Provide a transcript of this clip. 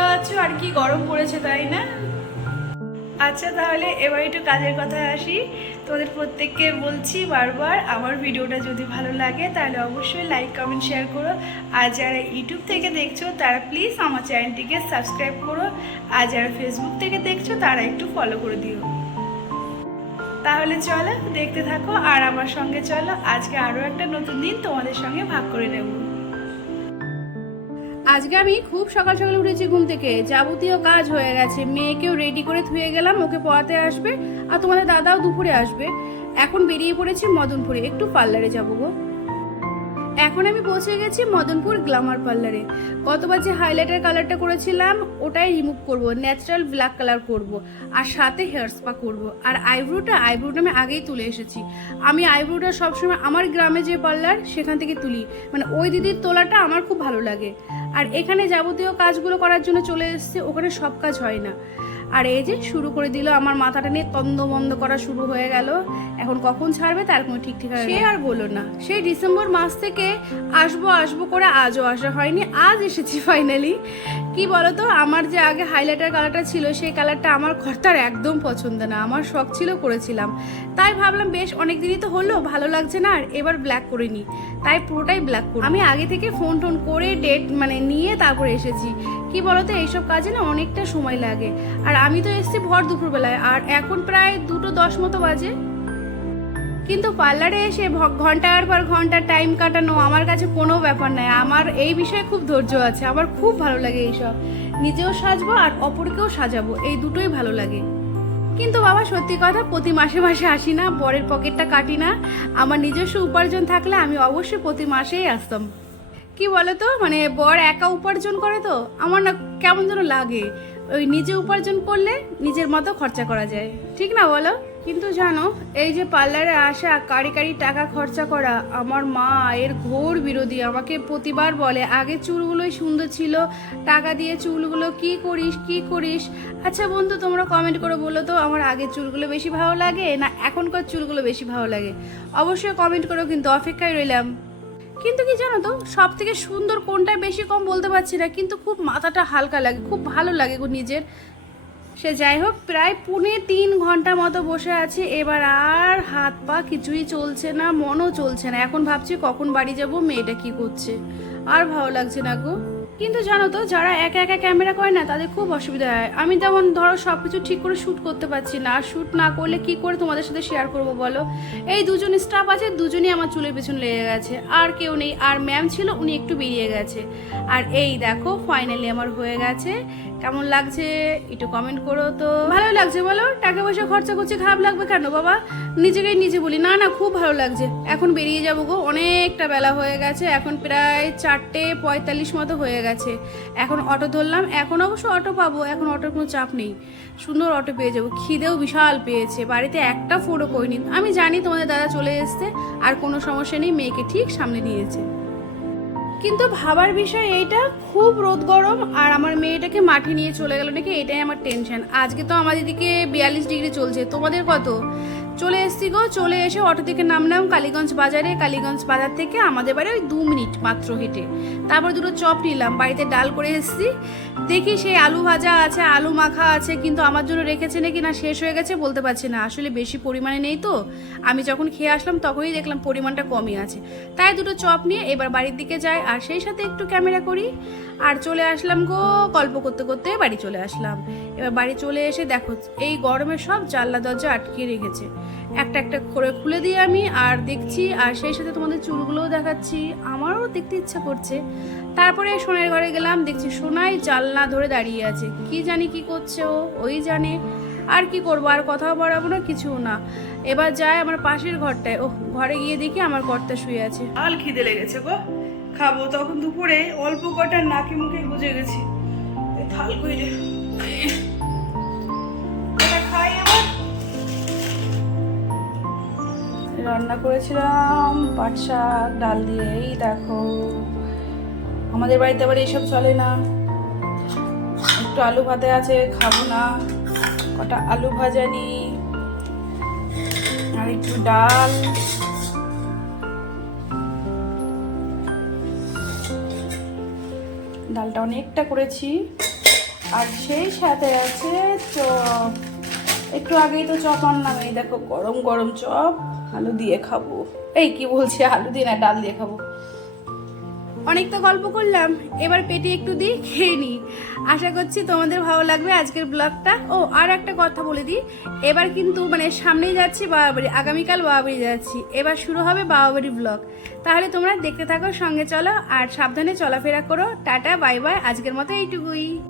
ভালো আছো? আর কি গরম পড়েছে তাই না? আচ্ছা তাহলে এবার একটু কাজের কথায় আসি। তোমাদের প্রত্যেককে বলছি বারবার, আমার ভিডিওটা যদি ভালো লাগে, তাহলে অবশ্যই লাইক কমেন্ট শেয়ার করো। আর যারা ইউটিউব থেকে দেখছ, তারা প্লিজ আমার চ্যানেলটিকে সাবস্ক্রাইব করো। আর যারা ফেসবুক থেকে দেখছ, তারা একটু ফলো করে দিও। তাহলে চলো, দেখতে থাকো। আর আমার সঙ্গে চলো, আজকে আরও একটা নতুন দিন তোমাদের সঙ্গে ভাগ করে নেব। আজকে আমি খুব সকাল সকাল উঠেছি ঘুম থেকে। যাবতীয় কাজ হয়ে গেছে। মেয়েকেও রেডি করে ধুয়ে গেলাম, ওকে পড়াতে আসবে। আর তোমাদের দাদাও দুপুরে আসবে। এখন বেরিয়ে পড়েছি মদনপুরে। একটু পার্লারে যাব গো। এখন আমি পৌঁছে গেছি মদনপুর গ্লামার পার্লারে। গতবার যে হাইলাইটার কালারটা করেছিলাম, ওটাই রিমুভ করব ন্যাচারাল ব্ল্যাক কালার করব, আর সাথে হেয়ার স্পা করব। আর আইব্রোটা আইব্রোটা আমি আগেই তুলে এসেছি। আমি আইব্রোটা সবসময় আমার গ্রামে যে পার্লার সেখান থেকে তুলি। মানে ওই দিদির তোলাটা আমার খুব ভালো লাগে। আর এখানে যাবতীয় কাজগুলো করার জন্য চলে এসেছে, ওখানে সব কাজ হয় না। আর এই যে শুরু করে দিল আমার মাথাটা নিয়ে তন্দ বন্ধ করা শুরু হয়ে গেল। এখন কখন ছাড়বে তার কোনো ঠিক ঠিকানা সে আর বলো না সেই ডিসেম্বর মাস থেকে আসব আসব করে আজও আসা হয়নি আজ এসেছি ফাইনালি কি বলতো আমার যে আগে হাইলাইটার কালারটা ছিল সেই কালারটা আমার কর্তার একদম পছন্দ না আমার শখ ছিল করেছিলাম। তাই ভাবলাম বেশ অনেক দিনই তো হলো ভালো লাগছে না আর এবার ব্ল্যাক করে নিই তাই পুরোটাই ব্ল্যাক করি আমি আগে থেকে ফোন টোন করে ডেট মানে নিয়ে তারপরে এসেছি। কি বলতো, এইসব কাজে না অনেকটা সময় লাগে। আর আমি তো এসেছি ভর দুপুরবেলায়, আর এখন প্রায় দুটো দশ মতো বাজে। কিন্তু পার্লারে এসে ঘণ্টার পর ঘণ্টা টাইম কাটানো আমার কাছে কোনো ব্যাপার নয় আমার এই বিষয়ে খুব ধৈর্য আছে। আমার খুব ভালো লাগে এইসব। নিজেও সাজবো আর অপরকেও সাজাবো, এই দুটোই ভালো লাগে। কিন্তু বাবা, সত্যি কথা, প্রতি মাসে মাসে আসি না, বরের পকেটটা কাটি না। আমার নিজস্ব উপার্জন থাকলে আমি অবশ্যই প্রতি মাসেই আসতাম। কি বলতো? মানে বর একা উপার্জন করে তো? আমার না কেমন যেন লাগে। ওই নিজে উপার্জন করলে নিজের মতো খরচা করা যায়। ঠিক না বলো? কিন্তু জানো, এই যে পার্লারে আসা কারি কারি টাকা খরচা করা, আমার মা এর ঘোর বিরোধী। আমাকে প্রতিবার বলে, আগে চুলগুলোই সুন্দর ছিল, টাকা দিয়ে চুলগুলো কি করিস কি করিস? আচ্ছা বন্ধু, তোমরা কমেন্ট করে বলো তো, আমার আগের চুলগুলো বেশি ভালো লাগে, না এখনকার চুলগুলো বেশি ভালো লাগে? অবশ্যই কমেন্ট করো কিন্তু অপেক্ষায় রইলাম। কিন্তু কি জানো তো সব থেকে সুন্দর কোনটা বেশি কম বলতে পারছি না, কিন্তু খুব মাথাটা হালকা লাগে, খুব ভালো লাগে নিজের। সে যাই হোক, প্রায় পুনে তিন ঘণ্টা মতো বসে আছে, এবার আর হাত পা কিছুই চলছে না, মনও চলছে না। এখন ভাবছি কখন বাড়ি যাব, মেয়েটা কি করছে? আর ভালো লাগছে না গো। কিন্তু জানো তো, যারা একা একা ক্যামেরা করে না, তাদের খুব অসুবিধা হয়। আমি যেমন ধরো সব কিছু ঠিক করে শ্যুট করতে পারছি না। আর শ্যুট না করলে কি করে তোমাদের সাথে শেয়ার করব বলো? এই দুজন স্টাফ আছে, দুজনই আমার চুলের পেছনে লেগে গেছে। আর কেউ নেই। আর ম্যাম ছিল, উনি একটু বেরিয়ে গেছে। আর এই দেখো ফাইনালি আমার হয়ে গেছে। কেমন লাগছে? একটু কমেন্ট করো তো। ভালো লাগছে বলো? টাকা পয়সা, খরচা করছে, খারাপ লাগবে কেন বাবা? নিজেকেই নিজে বলি। না না, খুব ভালো লাগছে। এখন বেরিয়ে যাব গো। অনেকটা বেলা হয়ে গেছে। এখন প্রায় চারটে পঁয়তাল্লিশ মতো হয়ে গেছে। এখন অটো ধরলাম, এখন অবশ্য অটো পাবো, এখন অটোর কোনো চাপ নেই। সুন্দর অটো পেয়ে যাব, খিদেও বিশাল পেয়েছে, বাড়িতে একটা ফোনও করিনি। আমি জানি তোমাদের দাদা চলে এসছে, আর কোনো সমস্যা নেই, মেয়েকে ঠিক সামনে দিয়েছে। কিন্তু ভাবার বিষয় এইটা, খুব রোদ গরম, আর আমার মেয়েটাকে মাঠে নিয়ে চলে গেল নাকি এটাই আমার টেনশন আজকে তো আমাদের দিকে বিয়াল্লিশ ডিগ্রি চলছে, তোমাদের কত? চলে এসছি গো, চলে এসে অটো থেকে নামলাম কালীগঞ্জ বাজারে। কালীগঞ্জ বাজার থেকে আমাদের বাড়ি ওই দু মিনিট মাত্র হেঁটে। তারপর দুটো চপ নিলাম, বাড়িতে ডাল করে এসছি। দেখি সেই আলু ভাজা আছে, আলু মাখা আছে, কিন্তু আমার জন্য রেখেছে নাকি না শেষ হয়ে গেছে বলতে পারছি না। আসলে বেশি পরিমাণে নেই তো। আমি যখন খেয়ে আসলাম তখনই দেখলাম পরিমাণটা কমই আছে। তাই দুটো চপ নিয়ে এবার বাড়ির দিকে যাই, আর সেই সাথে একটু ক্যামেরা করি। আর চলে আসলাম গো গল্প করতে করতে বাড়ি চলে আসলাম। এবার বাড়ি চলে এসে দেখো, এই গরমে সব জানলা দরজা আটকে রেখেছে। একটা একটা করে খুলে দিই আমি আর দেখছি, আর সেই সাথে তোমাদের চুলগুলোও দেখাচ্ছি। আমারও দেখতে ইচ্ছা করছে। তারপরে সোনার ঘরে গেলাম, দেখছি সোনাই জানলা ধরে দাঁড়িয়ে আছে। কি জানি কি করছে ও, ওই জানে। আর কি করব, আর কথাও বাড়াবো না কিছু না। এবার যায় আমার পাশের ঘরটায়। ও ঘরে গিয়ে দেখি আমার কর্তা শুয়ে আছে। আল খিদে লেগেছে গো। খাব, তখন দুপুরে অল্প কটা নাকি মুখে গুজে গেছি। থাল কইরে। খাই রান্না করেছিলাম, পাট শাক, ডাল দিয়ে। এই দেখো, আমাদের বাড়িতে আবার এইসব চলে না। একটু আলু ভাতে আছে, খাব না। কটা আলু ভাজা নি আর একটু ডাল। ডালটা অনেকটা করেছি। আর সেই সাথে আছে চপ একটু আগেই তো চপ আনলাম। এই দেখো, গরম গরম চপ। আলু দিয়ে খাব। এই কি বলছি, আলু দিয়ে না, ডাল দিয়ে খাব। অনেক তো গল্প করলাম, এবার পেটে একটু দিই খেয়ে নিই। আশা করছি তোমাদের ভালো লাগবে আজকের ব্লগটা। ও, আর একটা কথা বলে দিই, এবার কিন্তু মানে সামনেই যাচ্ছি, বাবাবাড়ি, আগামীকাল বাবাবাড়ি যাচ্ছি। এবার শুরু হবে বাবাবাড়ি ব্লগ। তাহলে তোমরা দেখতে থাকো, সঙ্গে চলো, আর সাবধানে চলাফেরা করো। টাটা, বাই বাই, আজকের মতো এইটুকুই।